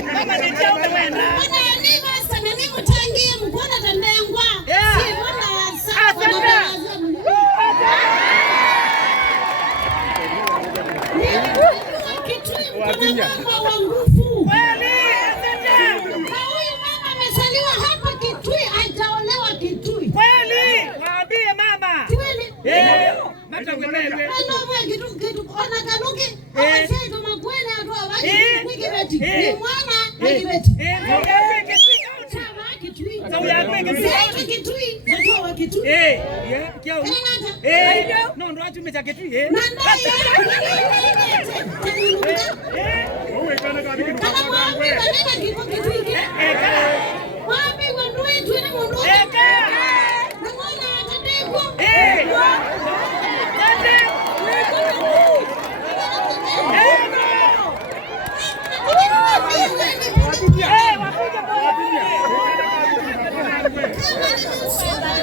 Mama ni chao wena. Bwana niba sana nikutangie Mwona Ta Ndekwo. Si bwana sasa. Mama wa nguvu. Kweli. Na huyu mama amesaliwa hapa Kitui, hajaolewa Kitui. Kweli. Waambie mama. Kweli. Mata wewe. Ana wewe kitu ona kanuki. Acheto makwene atu abaki nikibeti. Ni mwana nikibeti. Kitui. Ndio wa Kitui. Kiao. No ndo atu mecha Kitui. Wewe kana kabiki Kitui. Wapi wandu wetu ni mundu. Mwona Ta Ndekwo.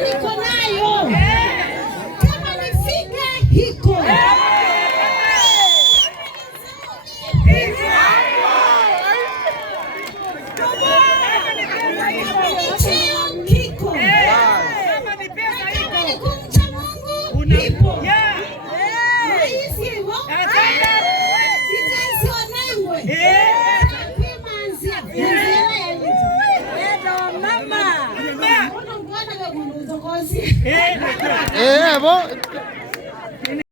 Niko nayo. Kama nifike hiko. Kama ni pesa hiko. Kumcha Mungu hipo. Rahisi hivyo. Itaisi wanengwe. bo